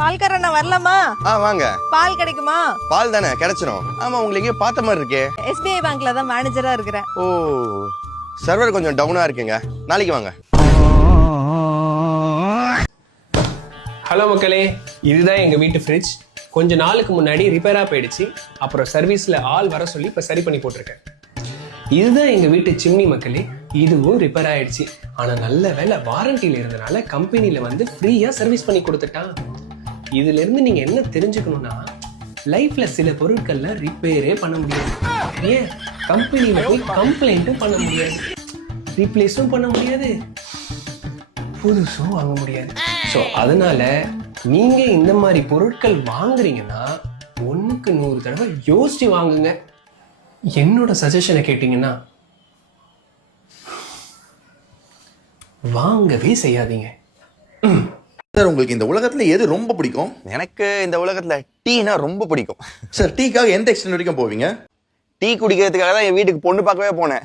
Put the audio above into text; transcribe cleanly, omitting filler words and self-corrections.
பால்காரண்ணா வரலாமா? வாங்க. பால் கிடைக்குமா? பால் தானே கிடைச்சிரும். ஆமா, உங்களுக்கு எங்கேயோ பார்த்த மாதிரி இருக்கே. SBI பேங்க்ல தான் மேனேஜரா இருக்கிறேன். ஓ, சர்வர் கொஞ்சம் டவுனா இருக்குங்க. நாளைக்கு வாங்க. ஹலோ மக்களே, இதுதான் எங்கள் வீட்டு ஃப்ரிட்ஜ். கொஞ்ச நாளுக்கு முன்னாடி ரிப்பேராக போயிடுச்சு. அப்புறம் சர்வீஸில் ஆள் வர சொல்லி இப்போ சரி பண்ணி போட்டிருக்கேன். இதுதான் எங்கள் வீட்டு சிம்னி மக்களே. இதுவும் ரிப்பேர் ஆயிடுச்சு. ஆனால் நல்ல வேலை வாரண்டியில் இருந்தனால கம்பெனியில் வந்து ஃப்ரீயாக சர்வீஸ் பண்ணி கொடுத்துட்டான். இதுலேருந்து நீங்கள் என்ன தெரிஞ்சுக்கணும்னா, லைஃப்பில் சில பொருட்கள்லாம் ரிப்பேரே பண்ண முடியாது. ஏன் கம்பெனியில் போய் கம்ப்ளைண்ட்டும் பண்ண முடியாது, ரீப்ளேஸும் பண்ண முடியாது, புதுசும் வாங்க முடியாது. ஸோ அதனால நீங்க இந்த மாதிரி பொருட்கள் வாங்குறீங்கன்னா 1க்கு 100 தடவை யோசிச்சு வாங்குங்க. என்னோட சஜஷனை கேட்டீங்கன்னா வாங்கவே செய்யாதீங்க. சார், உங்களுக்கு இந்த உலகத்துல எது ரொம்ப பிடிக்கும்? எனக்கு இந்த உலகத்துல டீனா ரொம்ப பிடிக்கும். சார், டீக்காக எந்த எக்ஸ்டென்ட் வரைக்கும் போவீங்க? டீ குடிக்கிறதுக்காக தான் என் வீட்டுக்கு பொண்ணு பார்க்கவே போனேன்.